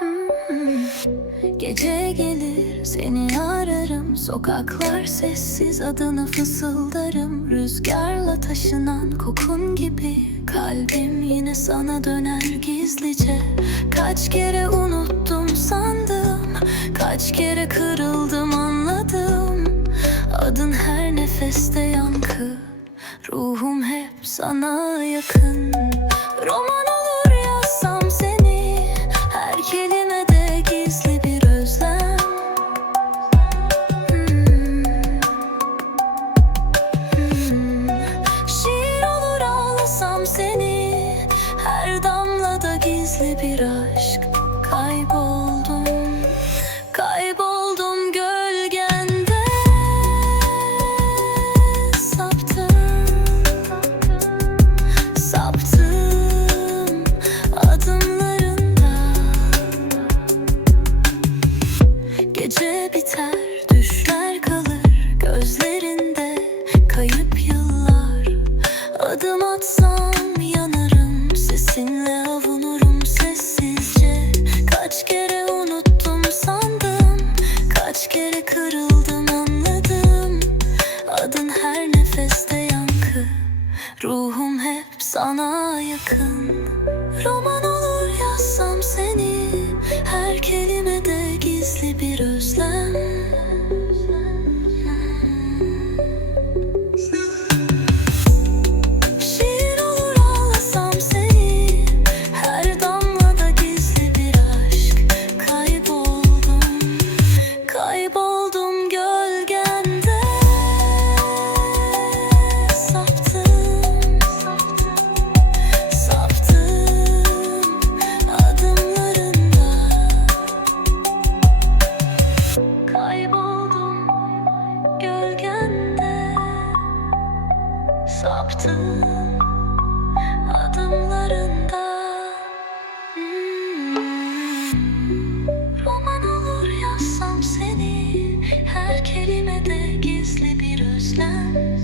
Gece gelir seni ararım. Sokaklar sessiz adını fısıldarım. Rüzgarla taşınan kokun gibi Kalbim yine sana döner gizlice. Kaç kere unuttum sandım Kaç kere kırıldım anladım. Adın her nefeste yankı Ruhum hep sana yakın. Roman bir aşk Kayboldum. Kayboldum gölgende. Saptım Saptım adımlarında Gece biter düşler kalır gözlerinde. Kayıp yıllar Adım atsam yanarım Sesinle avunurum nefeste yankı. Ruhum hep sana yakın. Roman saptı adımlarında hmm. Roman olur yazsam seni her kelimede gizli bir özlem